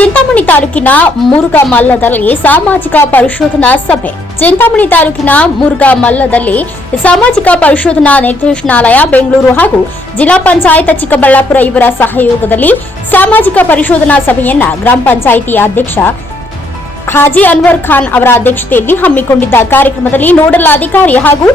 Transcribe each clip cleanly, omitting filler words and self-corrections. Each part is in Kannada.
ಚಿಂತಾಮಣಿ ತಾಲೂಕಿನ ಮುರುಘಾಮಲ್ಲದಲ್ಲಿ ಸಾಮಾಜಿಕ ಪರಿಶೋಧನಾ ಸಭೆ. ಚಿಂತಾಮಣಿ ತಾಲೂಕಿನ ಮುರುಘಾಮಲ್ಲದಲ್ಲಿ ಸಾಮಾಜಿಕ ಪರಿಶೋಧನಾ ನಿರ್ದೇಶನಾಲಯ ಬೆಂಗಳೂರು ಹಾಗೂ ಜಿಲ್ಲಾ ಪಂಚಾಯತ್ ಚಿಕ್ಕಬಳ್ಳಾಪುರ ಇವರ ಸಹಯೋಗದಲ್ಲಿ ಸಾಮಾಜಿಕ ಪರಿಶೋಧನಾ ಸಭೆಯನ್ನ ಗ್ರಾಮ ಪಂಚಾಯಿತಿ ಅಧ್ಯಕ್ಷ ಹಾಜಿ ಅನ್ವರ್ ಖಾನ್ ಅವರ ಅಧ್ಯಕ್ಷತೆಯಲ್ಲಿ ಹಮ್ಮಿಕೊಂಡಿದ್ದ ಕಾರ್ಯಕ್ರಮದಲ್ಲಿ ನೋಡಲ್ ಅಧಿಕಾರಿ ಹಾಗೂ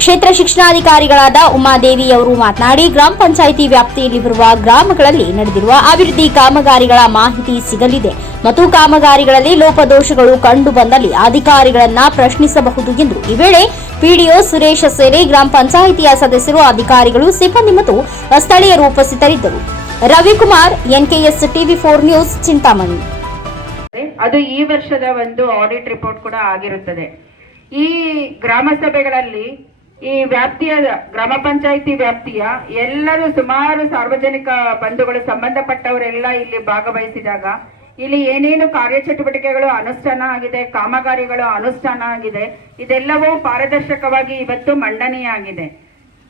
ಕ್ಷೇತ್ರ ಶಿಕ್ಷಣಾಧಿಕಾರಿಗಳಾದ ಉಮಾದೇವಿ ಅವರು ಮಾತನಾಡಿ, ಗ್ರಾಮ ಪಂಚಾಯಿತಿ ವ್ಯಾಪ್ತಿಯಲ್ಲಿ ಬರುವ ಗ್ರಾಮಗಳಲ್ಲಿ ನಡೆದಿರುವ ಅಭಿವೃದ್ಧಿ ಕಾಮಗಾರಿಗಳ ಮಾಹಿತಿ ಸಿಗಲಿದೆ ಮತ್ತು ಕಾಮಗಾರಿಗಳಲ್ಲಿ ಲೋಪದೋಷಗಳು ಕಂಡು ಬಂದಲ್ಲಿ ಅಧಿಕಾರಿಗಳನ್ನ ಪ್ರಶ್ನಿಸಬಹುದು ಎಂದು ಈ ವೇಳೆ ಪಿಡಿಒ ಸುರೇಶ ಸೇರಿ ಗ್ರಾಮ ಪಂಚಾಯಿತಿಯ ಸದಸ್ಯರು, ಅಧಿಕಾರಿಗಳು, ಸಿಬ್ಬಂದಿ ಮತ್ತು ಸ್ಥಳೀಯರು ಉಪಸ್ಥಿತರಿದ್ದರು. ರವಿಕುಮಾರ್, ಎನ್ಕೆಎಸ್ ಟಿವಿ4 ನ್ಯೂಸ್, ಚಿಂತಾಮಣಿ. ಅದು ಈ ವರ್ಷದ ಒಂದು ಆಡಿಟ್ ರಿಪೋರ್ಟ್ ಕೂಡ ಆಗಿರುತ್ತದೆ. ಈ ಗ್ರಾಮ ಸಭೆಗಳಲ್ಲಿ ಈ ವ್ಯಾಪ್ತಿಯ ಗ್ರಾಮ ಪಂಚಾಯಿತಿ ವ್ಯಾಪ್ತಿಯ ಎಲ್ಲರೂ ಸುಮಾರು ಸಾರ್ವಜನಿಕ ಬಂಧುಗಳು ಸಂಬಂಧಪಟ್ಟವರೆಲ್ಲ ಇಲ್ಲಿ ಭಾಗವಹಿಸಿದಾಗ ಇಲ್ಲಿ ಏನೇನು ಕಾರ್ಯಚಟುವಟಿಕೆಗಳು ಅನುಷ್ಠಾನ ಆಗಿದೆ, ಕಾಮಗಾರಿಗಳು ಅನುಷ್ಠಾನ ಆಗಿದೆ, ಇದೆಲ್ಲವೂ ಪಾರದರ್ಶಕವಾಗಿ ಇವತ್ತು ಮಂಡನೆಯಾಗಿದೆ.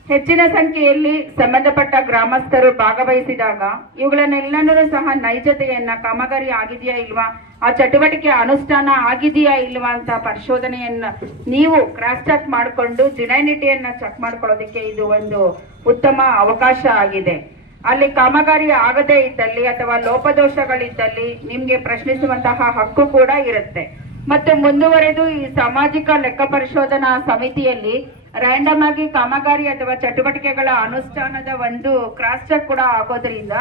ಹೆಚ್ಚಿನ ಸಂಖ್ಯೆಯಲ್ಲಿ ಸಂಬಂಧಪಟ್ಟ ಗ್ರಾಮಸ್ಥರು ಭಾಗವಹಿಸಿದಾಗ ಇವುಗಳನ್ನೆಲ್ಲನೂ ಸಹ ನೈಜತೆಯನ್ನ, ಕಾಮಗಾರಿ ಆಗಿದೆಯಾ ಇಲ್ವಾ, ಆ ಚಟುವಟಿಕೆ ಅನುಷ್ಠಾನ ಆಗಿದೆಯಾ ಇಲ್ವಾ ಅಂತ ಪರಿಶೋಧನೆಯನ್ನ ನೀವು ಕ್ರಾಸ್ ಚೆಕ್ ಮಾಡಿಕೊಂಡು ಜಿನೈನಿಟಿಯನ್ನ ಚೆಕ್ ಮಾಡ್ಕೊಳ್ಳೋದಕ್ಕೆ ಇದು ಒಂದು ಉತ್ತಮ ಅವಕಾಶ ಆಗಿದೆ. ಅಲ್ಲಿ ಕಾಮಗಾರಿ ಆಗದೇ ಇದ್ದಲ್ಲಿ ಅಥವಾ ಲೋಪದೋಷಗಳಿದ್ದಲ್ಲಿ ನಿಮ್ಗೆ ಪ್ರಶ್ನಿಸುವಂತಹ ಹಕ್ಕು ಕೂಡ ಇರುತ್ತೆ. ಮತ್ತೆ ಮುಂದುವರೆದು ಈ ಸಾಮಾಜಿಕ ಲೆಕ್ಕ ಪರಿಶೋಧನಾ ಸಮಿತಿಯಲ್ಲಿ ರ್ಯಾಂಡಮ್ ಆಗಿ ಕಾಮಗಾರಿ ಅಥವಾ ಚಟುವಟಿಕೆಗಳ ಅನುಷ್ಠಾನದ ಒಂದು ಕ್ರಾಸ್ ಚೆಕ್ ಕೂಡ ಆಗೋದ್ರಿಂದ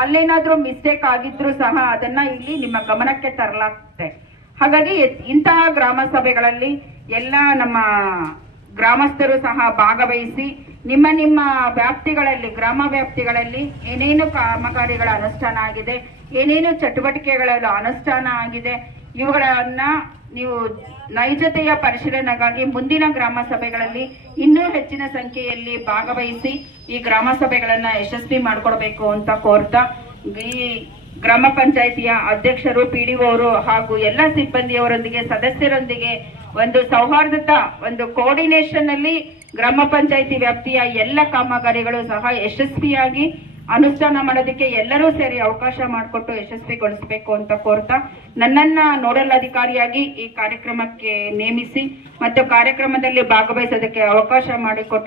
ಅಲ್ಲೇನಾದ್ರೂ ಮಿಸ್ಟೇಕ್ ಆಗಿದ್ರು ಸಹ ಅದನ್ನ ಇಲ್ಲಿ ನಿಮ್ಮ ಗಮನಕ್ಕೆ ತರಲಾಗುತ್ತೆ. ಹಾಗಾಗಿ ಇಂತಹ ಗ್ರಾಮ ಸಭೆಗಳಲ್ಲಿ ಎಲ್ಲ ನಮ್ಮ ಗ್ರಾಮಸ್ಥರು ಸಹ ಭಾಗವಹಿಸಿ ನಿಮ್ಮ ವ್ಯಾಪ್ತಿಗಳಲ್ಲಿ, ಗ್ರಾಮ ವ್ಯಾಪ್ತಿಗಳಲ್ಲಿ ಏನೇನು ಕಾಮಗಾರಿಗಳ ಅನುಷ್ಠಾನ ಆಗಿದೆ, ಏನೇನು ಚಟುವಟಿಕೆಗಳ ಅನುಷ್ಠಾನ ಆಗಿದೆ, ಇವುಗಳನ್ನ ನೀವು ನೈಜತೆಯ ಪರಿಶೀಲನೆಗಾಗಿ ಮುಂದಿನ ಗ್ರಾಮ ಸಭೆಗಳಲ್ಲಿ ಇನ್ನೂ ಹೆಚ್ಚಿನ ಸಂಖ್ಯೆಯಲ್ಲಿ ಭಾಗವಹಿಸಿ ಈ ಗ್ರಾಮ ಸಭೆಗಳನ್ನ ಯಶಸ್ವಿ ಮಾಡಿಕೊಡ್ಬೇಕು ಅಂತ ಕೋರ್ತಾ, ಈ ಗ್ರಾಮ ಪಂಚಾಯಿತಿಯ ಅಧ್ಯಕ್ಷರು, ಪಿಡಿಒ ಅವರು ಹಾಗೂ ಎಲ್ಲ ಸಿಬ್ಬಂದಿಯವರೊಂದಿಗೆ, ಸದಸ್ಯರೊಂದಿಗೆ ಒಂದು ಸೌಹಾರ್ದತ, ಒಂದು ಕೋಆರ್ಡಿನೇಷನ್ ಅಲ್ಲಿ ಗ್ರಾಮ ಪಂಚಾಯಿತಿ ವ್ಯಾಪ್ತಿಯ ಎಲ್ಲ ಕಾಮಗಾರಿಗಳು ಸಹ ಯಶಸ್ವಿಯಾಗಿ ಅನುಷ್ಠಾನ ಮಾಡೋದಕ್ಕೆ ಎಲ್ಲರೂ ಸೇರಿ ಅವಕಾಶ ಮಾಡಿಕೊಟ್ಟು ಯಶಸ್ವಿಗೊಳಿಸಬೇಕು ಅಂತ ಕೋರ್ತಾ, ನನ್ನನ್ನ ನೋಡಲ್ ಅಧಿಕಾರಿಯಾಗಿ ಈ ಕಾರ್ಯಕ್ರಮಕ್ಕೆ ನೇಮಿಸಿ ಮತ್ತು ಕಾರ್ಯಕ್ರಮದಲ್ಲಿ ಭಾಗವಹಿಸೋದಕ್ಕೆ ಅವಕಾಶ ಮಾಡಿಕೊಟ್ಟ